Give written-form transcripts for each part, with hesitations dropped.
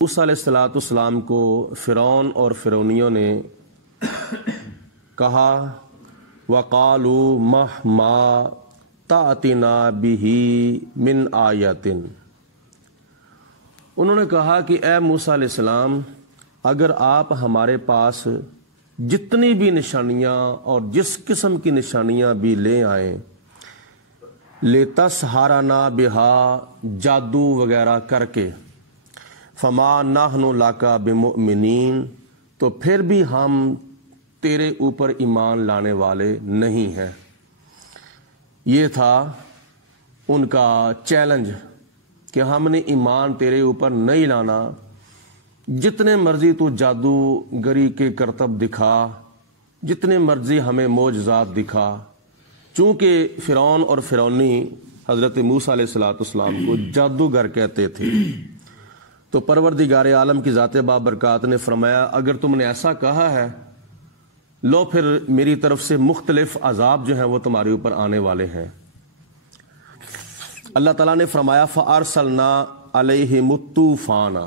موسیٰ علیہ السلام کو فرعون اور فرعونیوں نے کہا وَقَالُوا مَهْمَا تَأْتِنَا بِهِ مِنْ آیَةٍ، انہوں نے کہا کہ اے موسیٰ علیہ السلام، اگر آپ ہمارے پاس جتنی بھی نشانیاں اور جس قسم کی نشانیاں بھی لے آئیں، لِتَسْحَرَنَا بِهَا، جادو وغیرہ کر کے، فما نحن لک بمؤمنین، تو پھر بھی ہم تیرے اوپر ایمان لانے والے نہیں ہیں۔ یہ تھا ان کا چیلنج کہ ہم نے ایمان تیرے اوپر نہیں لانا، جتنے مرضی تو جادو گری کے کرتب دکھا، جتنے مرضی ہمیں معجزات دکھا۔ چونکہ فرعون اور فرعونی حضرت موسیٰ علیہ السلام کو جادوگر کہتے تھے، تو پروردگار عالم کی ذات بابرکات نے فرمایا اگر تم نے ایسا کہا ہے، لو پھر میری طرف سے مختلف عذاب جو ہیں وہ تمہارے اوپر آنے والے ہیں۔ اللہ تعالیٰ نے فرمایا فَأَرْسَلْنَا عَلَيْهِمُ الطُّوفَانَ،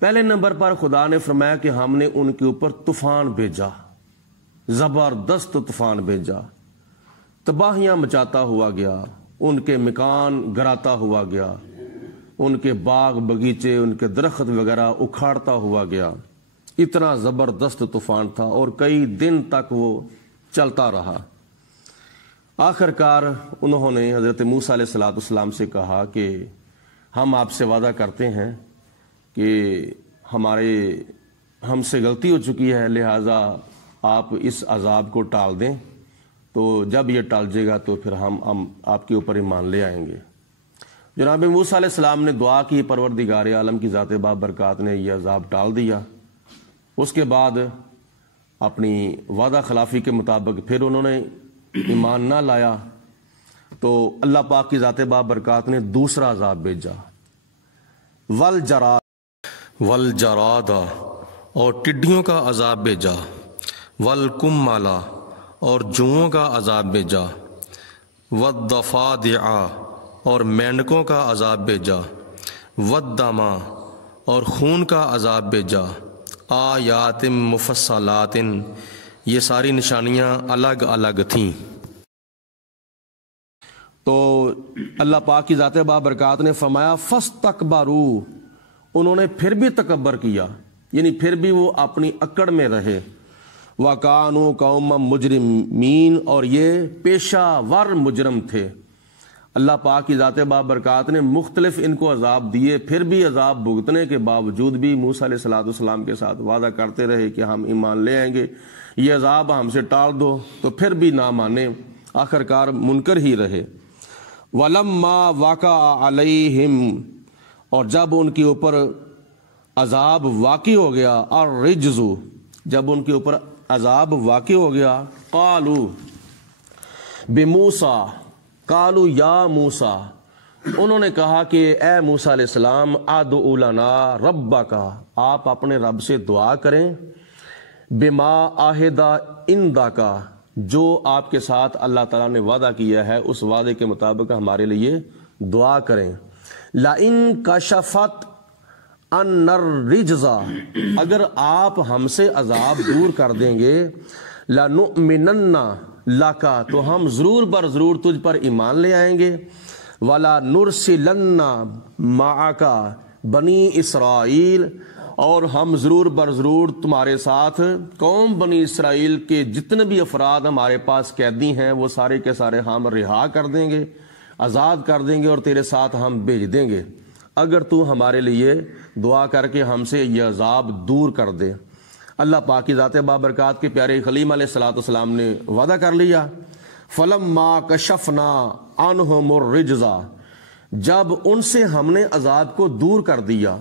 پہلے نمبر پر خدا نے فرمایا کہ ہم نے ان کے اوپر طوفان بھیجا، زبردست طوفان بھیجا، تباہیاں مچاتا ہوا گیا، ان کے مکان گراتا ہوا گیا، ان کے باغ بگیچے، ان کے درخت وغیرہ اکھاڑتا ہوا گیا۔ اتنا زبردست طوفان تھا اور کئی دن تک وہ چلتا رہا۔ آخر کار انہوں نے حضرت موسیٰ علیہ السلام سے کہا کہ ہم آپ سے وعدہ کرتے ہیں کہ ہم سے غلطی ہو چکی ہے، لہٰذا آپ اس عذاب کو ٹال دیں، تو جب یہ ٹال جائے گا تو پھر ہم آپ کے اوپر ایمان لے آئیں گے۔ جناب موسیٰ علیہ السلام نے دعا کی، پروردگار عالم کی ذات بابرکات نے یہ عذاب ٹال دیا۔ اس کے بعد اپنی وعدہ خلافی کے مطابق پھر انہوں نے ایمان نہ لایا، تو اللہ پاک کی ذات بابرکات نے دوسرا عذاب بھیجا، والجراد، اور ٹڈیوں کا عذاب بھیجا، والکمل، اور جوؤں کا عذاب بھیجا، والضفادع، اور مینڈکوں کا عذاب بھیجا، والدم، اور خون کا عذاب بھیجا، آیات مفصلات، یہ ساری نشانیاں الگ الگ تھیں۔ تو اللہ پاک کی ذات بابرکات نے فرمایا فاستکبروا، انہوں نے پھر بھی تکبر کیا، یعنی پھر بھی وہ اپنی اکڑ میں رہے، وَكَانُوا قَوْمًا مُجْرِمِينَ، اور یہ پیشہ ور مجرم تھے۔ اللہ پاک کی ذات بابرکات نے مختلف ان کو عذاب دیے، پھر بھی عذاب بھگتنے کے باوجود بھی موسیٰ علیہ السلام کے ساتھ وعدہ کرتے رہے کہ ہم ایمان لے آئیں گے، یہ عذاب ہم سے ٹال دو، تو پھر بھی نہ مانے، آخر کار منکر ہی رہے۔ وَلَمَّا وَقَعَ عَلَيْهِمْ، اور جب ان کے اوپر عذاب واقع ہو گیا، الرجز، جب ان کے اوپر عذاب واقع ہو گیا، قالوا بموسیٰ، قالوا یا موسیٰ، انہوں نے کہا کہ اے موسیٰ علیہ السلام، ادعو لنا ربک، آپ اپنے رب سے دعا کریں، بما عہد عندک، جو آپ کے ساتھ اللہ تعالیٰ نے وعدہ کیا ہے اس وعدے کے مطابق ہمارے لیے دعا کریں۔ لئن کشفت عنا الرجز، اگر آپ ہم سے عذاب دور کر دیں گے، لنؤمنن لک، تو ہم ضرور بر ضرور تجھ پر ایمان لے آئیں گے، ولا نرسلن معک بنی اسرائیل، اور ہم ضرور بر ضرور تمہارے ساتھ قوم بنی اسرائیل کے جتنے بھی افراد ہمارے پاس قیدی ہیں وہ سارے کے سارے ہم رہا کر دیں گے، آزاد کر دیں گے، اور تیرے ساتھ ہم بھیج دیں گے اگر تو ہمارے لیے دعا کر کے ہم سے یہ عذاب دور کر دے۔ اللہ پاک کی ذات بابرکات کے پیارے خلیم علیہ السلام نے وعدہ کر لیا۔ فلما کشفنا عنہم الرجز، جب ان سے ہم نے عذاب کو دور کر دیا،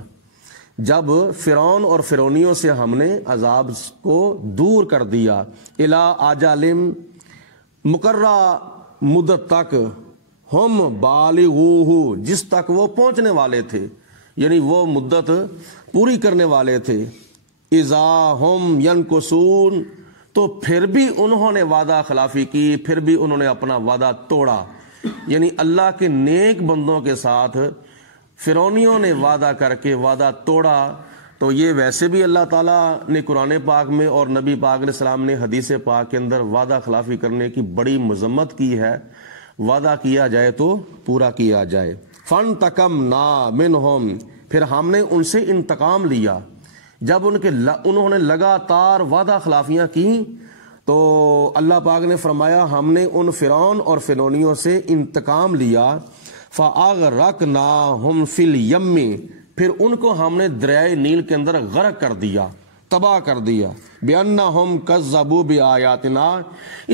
جب فرعون اور فرعونیوں سے ہم نے عذاب کو دور کر دیا، الی اجل مقررہ مدت تک، ہم بالغوہ، جس تک وہ پہنچنے والے تھے، یعنی وہ مدت پوری کرنے والے تھے، اذا ہم ینکثون، تو پھر بھی انہوں نے وعدہ خلافی کی، پھر بھی انہوں نے اپنا وعدہ توڑا، یعنی اللہ کے نیک بندوں کے ساتھ فرعونیوں نے وعدہ کر کے وعدہ توڑا، تو یہ ویسے بھی اللہ تعالیٰ نے قرآن پاک میں اور نبی پاک علیہ السلام نے حدیث پاک کے اندر وعدہ خلافی کرنے کی بڑی مذمت کی ہے۔ وعدہ کیا جائے تو پورا کیا جائے۔ فَانْتَقَمْنَا مِنْهُمْ، پھر ہم نے ان سے انتقام لیا۔ جب انہوں نے لگاتار وعدہ خلافیاں کی تو اللہ پاک نے فرمایا ہم نے ان فرعون اور فرعونیوں سے انتقام لیا۔ فَأَغْرَقْنَاهُمْ فِي الْيَمِّ، پھر ان کو ہم نے دریائے نیل کے اندر غرق کر دیا، تباہ کر دیا۔ بِأَنَّهُمْ كَذَّبُوا بِآيَاتِنَا،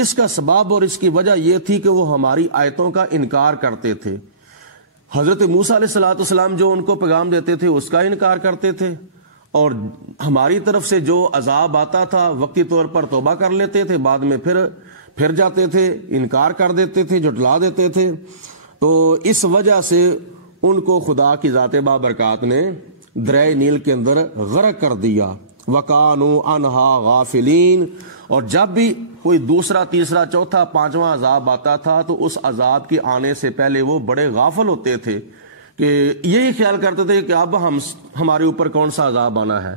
اس کا سبب اور اس کی وجہ یہ تھی کہ وہ ہماری آیتوں کا انکار کرتے تھے۔ حضرت موسیٰ علیہ السلام جو ان کو پیغام دیتے تھے اس کا انکار کرتے تھے، اور ہماری طرف سے جو عذاب آتا تھا وقتی طور پر توبہ کر لیتے تھے، بعد میں پھر جاتے تھے، انکار کر دیتے تھے، جھٹلا دیتے تھے۔ تو اس وجہ سے ان کو خدا کی ذات بابرکات نے دریائے نیل کے اندر غرق کر دیا۔ وَقَانُوا عَنْهَا غَافِلِينَ، اور جب بھی کوئی دوسرا، تیسرا، چوتھا، پانچواں عذاب آتا تھا تو اس عذاب کے آنے سے پہلے وہ بڑے غافل ہوتے تھے کہ یہی خیال کرتے تھے کہ اب ہمارے اوپر کون سا عذاب آنا ہے۔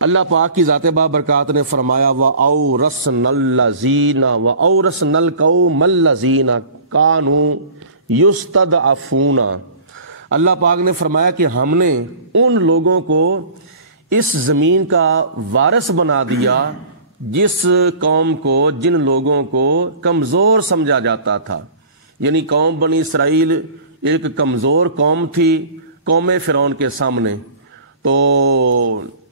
اللہ پاک کی ذات بابرکات نے فرمایا وَأَوْرَثْنَا الْقَوْمَ الَّذِينَ كَانُوا يُسْتَضْعَفُونَ، اللہ پاک نے فرمایا کہ ہم نے ان لوگوں کو اس زمین کا وارث بنا دیا جس قوم کو، جن لوگوں کو کمزور سمجھا جاتا تھا۔ یعنی قوم بنی اسرائیل ایک کمزور قوم تھی قوم فرعون کے سامنے، تو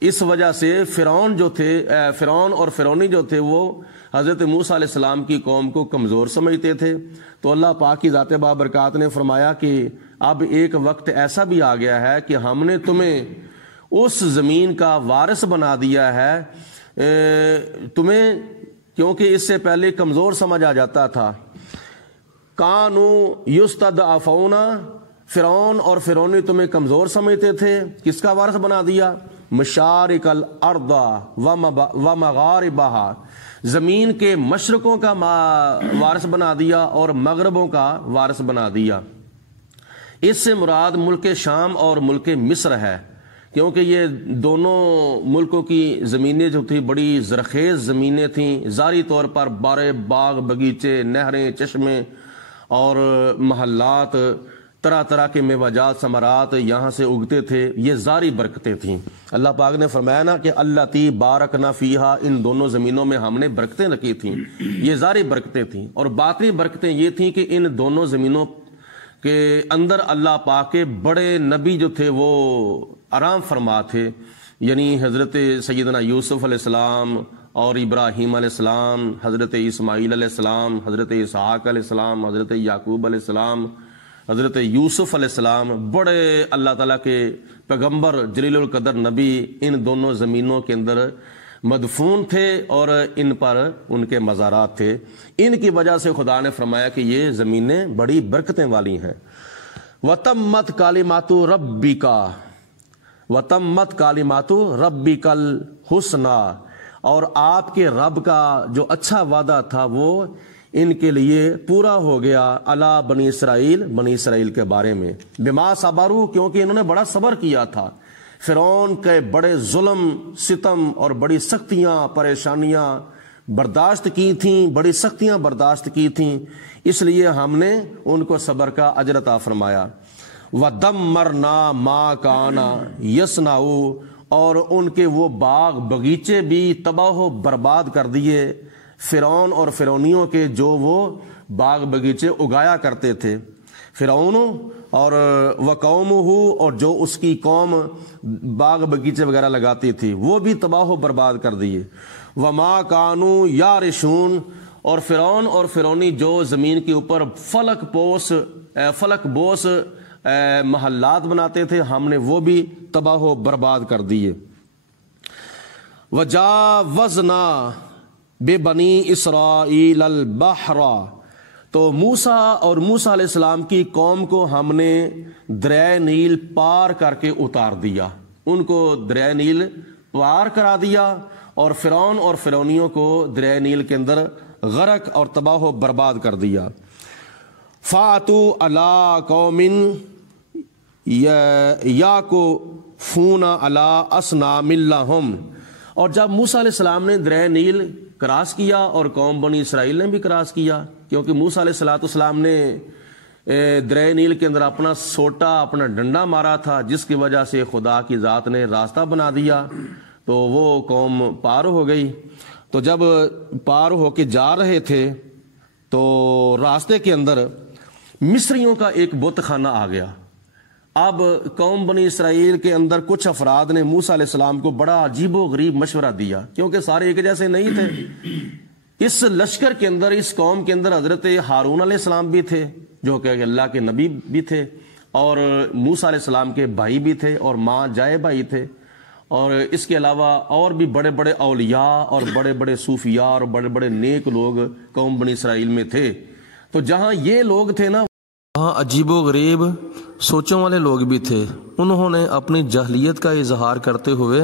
اس وجہ سے فرعون اور فرعونی جو تھے وہ حضرت موسیٰ علیہ السلام کی قوم کو کمزور سمجھتے تھے۔ تو اللہ پاک کی ذات بابرکات نے فرمایا کہ اب ایک وقت ایسا بھی آ گیا ہے کہ ہم نے تمہیں اس زمین کا وارث بنا دیا ہے، تمہیں کیونکہ اس سے پہلے کمزور سمجھا جاتا تھا۔ کانوا یستضعفون، فرعون اور فرعونی تمہیں کمزور سمجھتے تھے، کس کا وارث بنا دیا؟ مشارق الارض ومغاربہا، زمین کے مشرقوں کا وارث بنا دیا اور مغربوں کا وارث بنا دیا۔ اس سے مراد ملک شام اور ملک مصر ہے، کیونکہ یہ دونوں ملکوں کی زمینیں جو تھیں بڑی زرخیز زمینیں تھیں، ظاہری طور پر بارے، باغ، باغیچے، نہریں، چشمے اور محلات، طرح طرح کے میوہ جات، ثمرات یہاں سے اگتے تھے، یہ ظاہری برکتیں تھیں۔ اللہ پاک نے فرمایا نا کہ اللتی بارکنا فیہا، ان دونوں زمینوں میں ہم نے برکتیں رکھی تھیں، یہ ظاہری برکتیں تھیں۔ اور باطنی برکتیں یہ تھیں کہ ان دونوں زمینوں کے اندر اللہ پاک کے بڑے نبی جو تھے وہ آرام فرما تھے، یعنی حضرت سیدنا یوسف علیہ السلام اور ابراہیم علیہ السلام، حضرت اسماعیل علیہ السلام، حضرت اسحاق علیہ السلام، حضرت یعقوب علیہ السلام، حضرت یوسف علیہ السلام، بڑے اللہ تعالیٰ کے پیغمبر جلیل القدر نبی ان دونوں زمینوں کے اندر مدفون تھے اور ان پر ان کے مزارات تھے۔ ان کی وجہ سے خدا نے فرمایا کہ یہ زمینیں بڑی برکتیں والی ہیں۔ وَتَمَّتْ كَلِمَاتُ رَبِّكَ، وَتَمَّتْ كَلِمَاتُ رَبِّكَ الْحُسْنَى، اور آپ کے رب کا جو اچھا وعدہ تھا وہ ان کے لیے پورا ہو گیا، علی بنی اسرائیل کے بارے میں، بما صبروا، کیونکہ انہوں نے بڑا صبر کیا تھا۔ فرعون کے بڑے ظلم، ستم اور بڑی سختیاں، پریشانیاں برداشت کی تھیں، بڑی سختیاں برداشت کی تھیں، اس لیے ہم نے ان کو صبر کا اجر عطا فرمایا۔ وَدَمَّرْنَا مَا كَانَ يَصْنَعُ، اور ان کے وہ باغ باغیچے بھی تباہ و برباد کر دیے، فرعون اور فرعونیوں کے جو وہ باغ باغیچے اگایا کرتے تھے، فرعون اور وقومہ، اور جو اس کی قوم باغ باغیچے وغیرہ لگاتی تھی وہ بھی تباہ و برباد کر دیے۔ وما کانوا یارثون، اور فرعون اور فرعونی جو زمین کے اوپر فلک بوس محلات بناتے تھے ہم نے وہ بھی تباہ و برباد کر دیے۔ وجاوزنا ببنی اسرائیل البحر، تو موسیٰ اور موسیٰ علیہ السلام کی قوم کو ہم نے دریائے نیل پار کر کے اتار دیا، ان کو دریائے نیل پار کرا دیا، اور فرعون اور فرعونیوں کو دریائے نیل کے اندر غرق اور تباہ و برباد کر دیا۔ فَأْتُوا عَلَىٰ قَوْمٍ یا کو فونا علی اسنام لہم، اور جب موسیٰ علیہ السلام نے دریا نیل کراس کیا اور قوم بنی اسرائیل نے بھی کراس کیا، کیونکہ موسیٰ علیہ السلام نے دریا نیل کے اندر اپنا سوٹا، اپنا ڈنڈا مارا تھا، جس کی وجہ سے خدا کی ذات نے راستہ بنا دیا، تو وہ قوم پار ہو گئی۔ تو جب پار ہو کے جا رہے تھے تو راستے کے اندر مصریوں کا ایک بت خانہ آ گیا۔ اب قوم بنی اسرائیل کے اندر کچھ افراد نے موسیٰ علیہ السلام کو بڑا عجیب و غریب مشورہ دیا، کیونکہ سارے ایک جیسے نہیں تھے۔ اس لشکر کے اندر، اس قوم کے اندر حضرت ہارون علیہ السلام بھی تھے جو کہ اللہ کے نبی بھی تھے، اور موسیٰ علیہ السلام کے بھائی بھی تھے، اور ماں جائے بھائی تھے، اور اس کے علاوہ اور بھی بڑے بڑے اولیاء اور بڑے بڑے صوفیاء اور بڑے بڑے نیک لوگ قوم بنی اسرائیل میں تھے۔ تو جہاں یہ لوگ تھے نا، وہاں عجیب و غریب سوچوں والے لوگ بھی تھے۔ انہوں نے اپنی جاہلیت کا اظہار کرتے ہوئے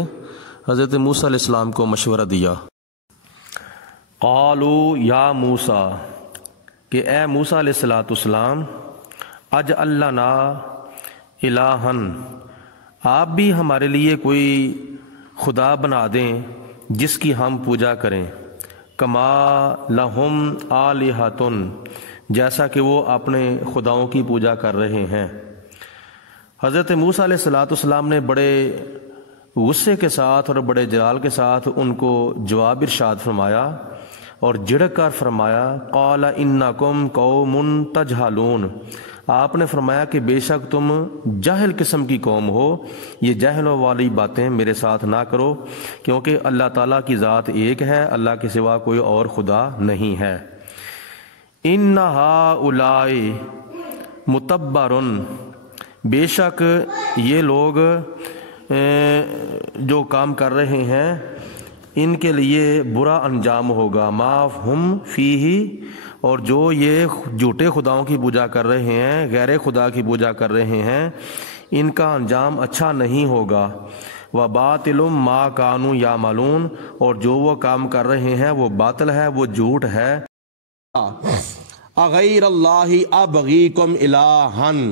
حضرت موسیٰ علیہ السلام کو مشورہ دیا۔ قالوا یا موسیٰ، کہ اے موسیٰ علیہ السلام، اجعل لنا الہن، آپ بھی ہمارے لیے کوئی خدا بنا دیں جس کی ہم پوجا کریں، کما لہم آلہۃن، جیسا کہ وہ اپنے خداؤں کی پوجا کر رہے ہیں۔ حضرت موسیٰ علیہ السلام نے بڑے غصے کے ساتھ اور بڑے جلال کے ساتھ ان کو جواب ارشاد فرمایا اور جھڑک کر فرمایا، قال انکم قوم تجہلون، آپ نے فرمایا کہ بے شک تم جاہل قسم کی قوم ہو، یہ جہلوں والی باتیں میرے ساتھ نہ کرو، کیونکہ اللہ تعالیٰ کی ذات ایک ہے، اللہ کے سوا کوئی اور خدا نہیں ہے۔ ان ہؤلاء متبر، بے شک یہ لوگ جو کام کر رہے ہیں ان کے لیے برا انجام ہوگا، ما ہم فیہ، اور جو یہ جھوٹے خداؤں کی پوجا کر رہے ہیں، غیر خدا کی پوجا کر رہے ہیں، ان کا انجام اچھا نہیں ہوگا۔ وباطل ما کانوا یعملون، اور جو وہ کام کر رہے ہیں وہ باطل ہے، وہ جھوٹ ہے۔ اغیر اللہ ابغیکم الہن،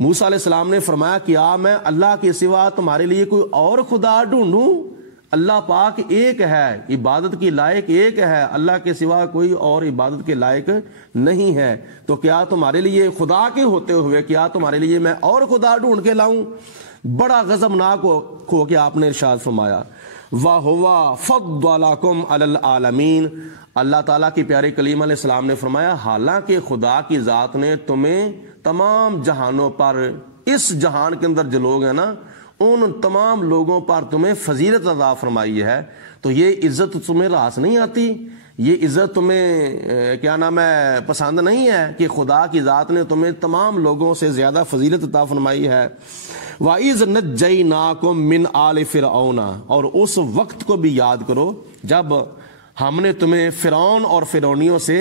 موسیٰ علیہ السلام نے فرمایا کیا میں اللہ کے سوا تمہارے لیے کوئی اور خدا ڈھونڈوں؟ اللہ پاک ایک ہے، عبادت کی لائق ایک ہے، اللہ کے سوا کوئی اور عبادت کے لائق نہیں ہے، تو کیا تمہارے لیے خدا کے ہوتے ہوئے کیا تمہارے لیے میں اور خدا ڈھونڈ کے لاؤں؟ بڑا غضبناک ہو کے آپ نے ارشاد فرمایا، وَهُوَ فَضَّلَكُمْ عَلَى الْعَالَمِينَ، اللہ تعالیٰ کی پیارے کلیم علیہ السلام نے فرمایا حالانکہ خدا کی ذات نے تمہیں تمام جہانوں پر، اس جہان کے اندر جو لوگ ہیں نا، ان تمام لوگوں پر تمہیں فضیلت عطا فرمائی ہے، تو یہ عزت تمہیں راس نہیں آتی؟ یہ عزت تمہیں کیا نام ہے پسند نہیں ہے کہ خدا کی ذات نے تمہیں تمام لوگوں سے زیادہ فضیلت عطا فرمائی ہے؟ وَإِذْ نَجَّيْنَاكُمْ مِنْ آلِ فِرْعَوْنَ، اور اس وقت کو بھی یاد کرو جب ہم نے تمہیں فرعون اور فرعونیوں سے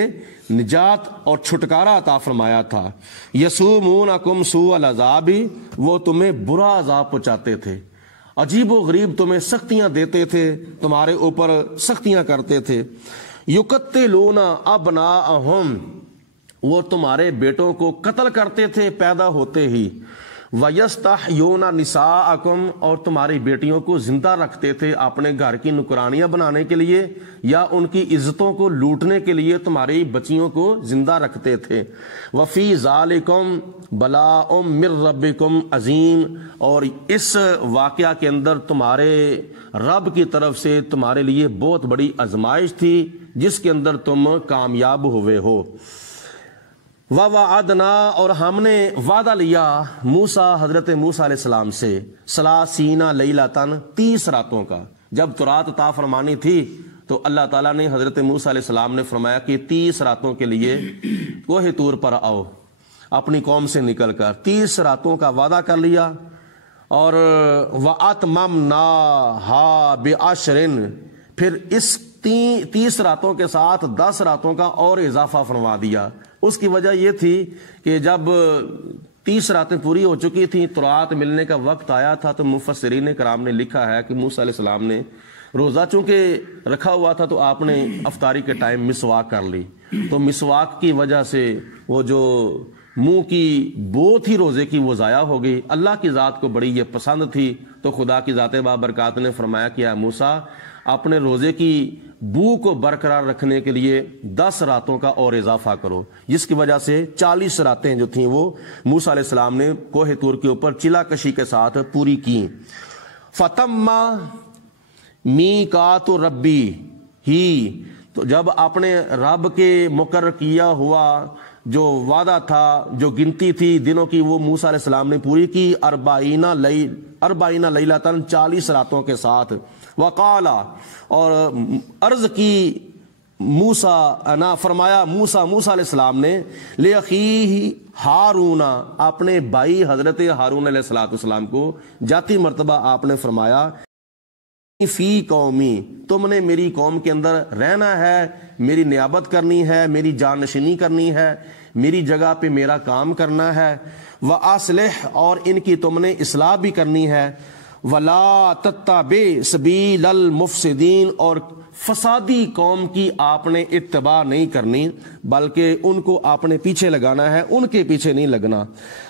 نجات اور چھٹکارا عطا فرمایا تھا۔ یسومونکم سوء العذاب، وہ تمہیں برا عذاب پہنچاتے تھے، عجیب و غریب تمہیں سختیاں دیتے تھے، تمہارے اوپر سختیاں کرتے تھے۔ یقتلون ابناءہم، وہ تمہارے بیٹوں کو قتل کرتے تھے پیدا ہوتے ہی۔ وَيَسْتَحْيُونَ نِسَاءَكُمْ، اور تمہاری بیٹیوں کو زندہ رکھتے تھے اپنے گھر کی نکرانیاں بنانے کے لیے یا ان کی عزتوں کو لوٹنے کے لیے تمہاری بچیوں کو زندہ رکھتے تھے۔ وَفِي ذَلِكُمْ بَلَاءٌ مِّن رَبِّكُمْ عَظِيمٌ، اور اس واقعہ کے اندر تمہارے رب کی طرف سے تمہارے لیے بہت بڑی آزمائش تھی جس کے اندر تم کامیاب ہوئے ہو۔ وَوَعَدْنَا، اور ہم نے وعدہ لیا موسیٰ، حضرت موسیٰ علیہ السلام سے، ثلاثین لیلۃ، 30 راتوں کا۔ جب تورات عطا فرمانی تھی تو اللہ تعالیٰ نے حضرت موسیٰ علیہ السلام نے فرمایا کہ 30 راتوں کے لیے کوہ طور پر آؤ، اپنی قوم سے نکل کر 30 راتوں کا وعدہ کر لیا۔ اور وَأَتْمَمْنَاهَا بِعَشْرٍ، پھر اس 30 راتوں کے ساتھ 10 راتوں کا اور اضافہ فرما دیا۔ اس کی وجہ یہ تھی کہ جب 30 راتیں پوری ہو چکی تھیں، تورات ملنے کا وقت آیا تھا، تو مفسرین کرام نے لکھا ہے کہ موسیٰ علیہ السلام نے روزہ چونکہ رکھا ہوا تھا تو آپ نے افطاری کے ٹائم مسواک کر لی، تو مسواک کی وجہ سے وہ جو منہ کی بو تھی روزے کی وہ ضائع ہو گئی، اللہ کی ذات کو بڑی یہ پسند تھی، تو خدا کی ذات بابرکات نے فرمایا کہ اے موسیٰ اپنے روزے کی بو کو برقرار رکھنے کے لیے 10 راتوں کا اور اضافہ کرو، جس کی وجہ سے 40 راتیں جو تھیں وہ موسیٰ علیہ السلام نے کوہ طور کے اوپر چلا کشی کے ساتھ پوری کی۔ فتم میقات ربی ہی، تو جب اپنے رب کے مقرر کیا ہوا جو وعدہ تھا، جو گنتی تھی دنوں کی، وہ موسیٰ علیہ السلام نے پوری کی 40 لیلۃ 40 راتوں کے ساتھ۔ وقالا، اور عرض کی موسیٰ فرمایا موسیٰ علیہ السلام نے لأخیہ ہارون، اپنے بھائی حضرت ہارون علیہ السلام کو جاتی مرتبہ آپ نے فرمایا فی قومی، تم نے میری قوم کے اندر رہنا ہے، میری نیابت کرنی ہے، میری جانشینی کرنی ہے، میری جگہ پہ میرا کام کرنا ہے، وَأَصْلِحْ، اور ان کی تم نے اصلاح بھی کرنی ہے، وَلَا تَتَّبِعْ سَبِيلَ الْمُفْسِدِينَ، اور فسادی قوم کی آپ نے اتباع نہیں کرنی بلکہ ان کو آپ نے پیچھے لگانا ہے، ان کے پیچھے نہیں لگنا۔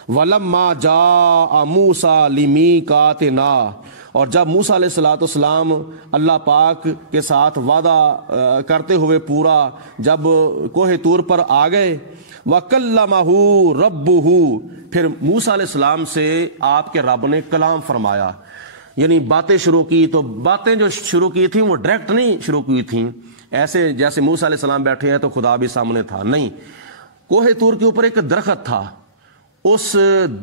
وَلَمَّا جَاءَ مُوسَىٰ لِمِيقَاتِنَا، اور جب موسیٰ علیہ السلام اللہ پاک کے ساتھ وعدہ کرتے ہوئے پورا جب کوہ طور پر آ گئے، وَكَلَّمَهُ رَبُّهُ، پھر موسیٰ علیہ السلام سے آپ کے رب نے کلام فرمایا، یعنی باتیں شروع کی، تو باتیں جو شروع کی تھیں وہ ڈائریکٹ نہیں شروع کی تھیں، ایسے جیسے موسیٰ علیہ السلام بیٹھے ہیں تو خدا بھی سامنے تھا، نہیں، کوہ طور کے اوپر ایک درخت تھا، اس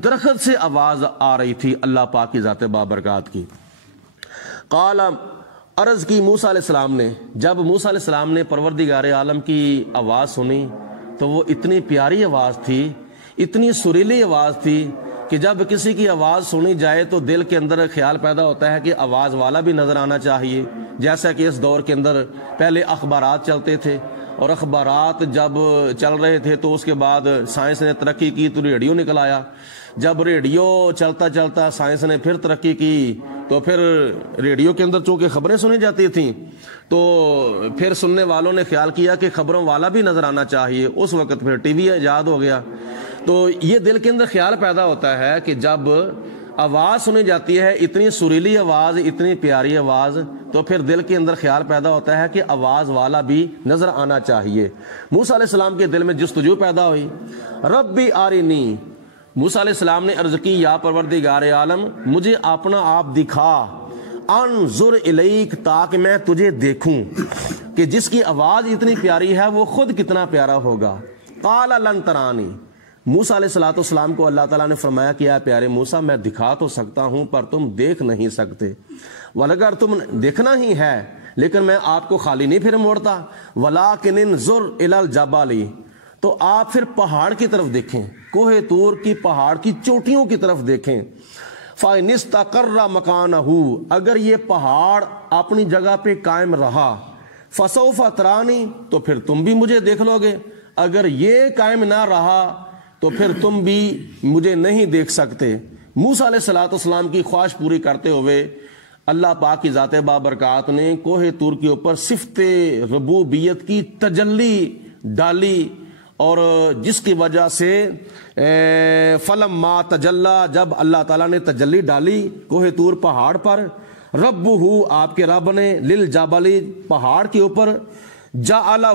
درخت سے آواز آ رہی تھی اللہ پاک کی ذات بابرکات کی۔ قال، عرض کی موسیٰ علیہ السلام نے، جب موسیٰ علیہ السلام نے پروردگار عالم کی آواز سنی تو وہ اتنی پیاری آواز تھی، اتنی سریلی آواز تھی کہ جب کسی کی آواز سنی جائے تو دل کے اندر خیال پیدا ہوتا ہے کہ آواز والا بھی نظر آنا چاہیے، جیسا کہ اس دور کے اندر پہلے اخبارات چلتے تھے، اور اخبارات جب چل رہے تھے تو اس کے بعد سائنس نے ترقی کی تو ریڈیو نکل آیا، جب ریڈیو چلتا چلتا سائنس نے پھر ترقی کی تو پھر ریڈیو کے اندر چونکہ خبریں سنی جاتی تھیں تو پھر سننے والوں نے خیال کیا کہ خبروں والا بھی نظر آنا چاہیے، اس وقت پھر ٹی وی ایجاد ہو گیا۔ تو یہ دل کے اندر خیال پیدا ہوتا ہے کہ جب آواز سنی جاتی ہے، اتنی سریلی آواز، اتنی پیاری آواز، تو پھر دل کے اندر خیال پیدا ہوتا ہے کہ آواز والا بھی نظر آنا چاہیے۔ موسیٰ علیہ السلام کے دل میں جستجو پیدا ہوئی، ربی آرینی، موسیٰ علیہ السلام نے عرض کی یا پروردگار عالم مجھے اپنا آپ دکھا، انظر الیک، تاکہ میں تجھے دیکھوں کہ جس کی آواز اتنی پیاری ہے وہ خود کتنا پیارا ہوگا۔ قال لن ترانی، موسیٰ علیہ السلام کو اللہ تعالیٰ نے فرمایا کہ اے پیارے موسیٰ میں دکھا تو سکتا ہوں پر تم دیکھ نہیں سکتے، اگر تم دیکھنا ہی ہے لیکن میں آپ کو خالی نہیں پھر موڑتا، ولیکن انظر الی الجبل، تو آپ پھر پہاڑ کی طرف دیکھیں، کوہ طور کی پہاڑ کی چوٹیوں کی طرف دیکھیں، فَإِنِ اسْتَقَرَّ مَكَانَهُ، اگر یہ پہاڑ اپنی جگہ پہ قائم رہا، فَسَوْفَ تَرَانِي، تو پھر تم بھی مجھے دیکھ لو گے، اگر یہ قائم نہ رہا تو پھر تم بھی مجھے نہیں دیکھ سکتے۔ موسیٰ علیہ السلام کی خواہش پوری کرتے ہوئے اللہ پاک کی ذات بابرکات نے کوہ طور کے اوپر صفت ربوبیت کی تجلی ڈالی، اور جس کی وجہ سے فلما تجلی، جب اللہ تعالیٰ نے تجلی ڈالی کوہ طور پہاڑ پر، ربہ، آپ کے رب نے، للجبل، پہاڑ کے اوپر، جعلہ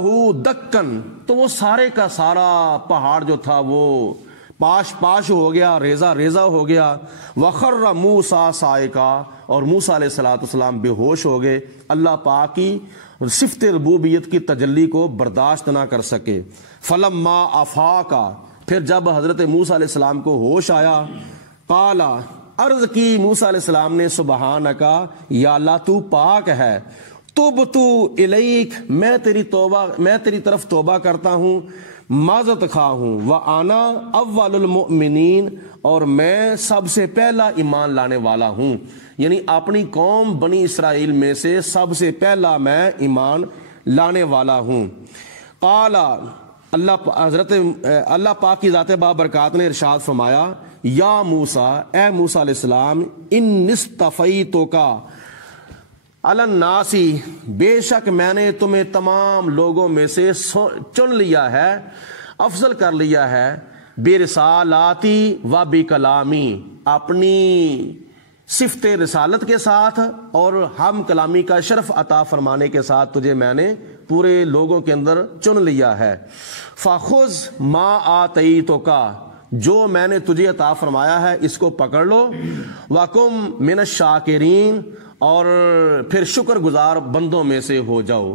دکن، تو وہ سارے کا سارا پہاڑ جو تھا وہ پاش پاش ہو گیا، ریزہ ریزہ ہو گیا، وخر موسیٰ صائقا، اور موسیٰ علیہ السلام بے ہوش ہو گئے، اللہ پاک کی صفت ربوبیت کی تجلی کو برداشت نہ کر سکے۔ فلما افاقا، پھر جب حضرت موسیٰ علیہ السلام کو ہوش آیا، قالا، عرض کی موسیٰ علیہ السلام نے سبحانکا، یا اللہ تو پاک ہے، توبتو الیک، میں تیری طرف توبہ کرتا ہوں، معذرت خواہ ہوں، وَأَنَا أَوَّلُ الْمُؤْمِنِينَ، اور میں سب سے پہلا ایمان لانے والا ہوں، یعنی اپنی قوم بنی اسرائیل میں سے سب سے پہلا میں ایمان لانے والا ہوں۔ قال، اللہ پاک کی ذات بابرکات نے ارشاد فرمایا، یا موسیٰ، اے موسیٰ علیہ السلام، ان اصطفیتک علی الناس، بے شک میں نے تمہیں تمام لوگوں میں سے چن لیا ہے، افضل کر لیا ہے، برسالاتی و بکلامی، اپنی صفت رسالت کے ساتھ اور ہم کلامی کا شرف عطا فرمانے کے ساتھ تجھے میں نے پورے لوگوں کے اندر چن لیا ہے۔ فَخُذْ مَا آتَيْتُكَ، جو میں نے تجھے عطا فرمایا ہے اس کو پکڑ لو، وَكُمْ مِنَ الشَّاكِرِينَ، اور پھر شکر گزار بندوں میں سے ہو جاؤ۔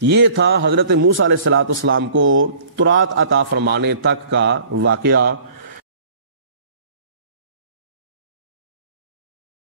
یہ تھا حضرت موسیٰ علیہ السلام کو تورات عطا فرمانے تک کا واقعہ۔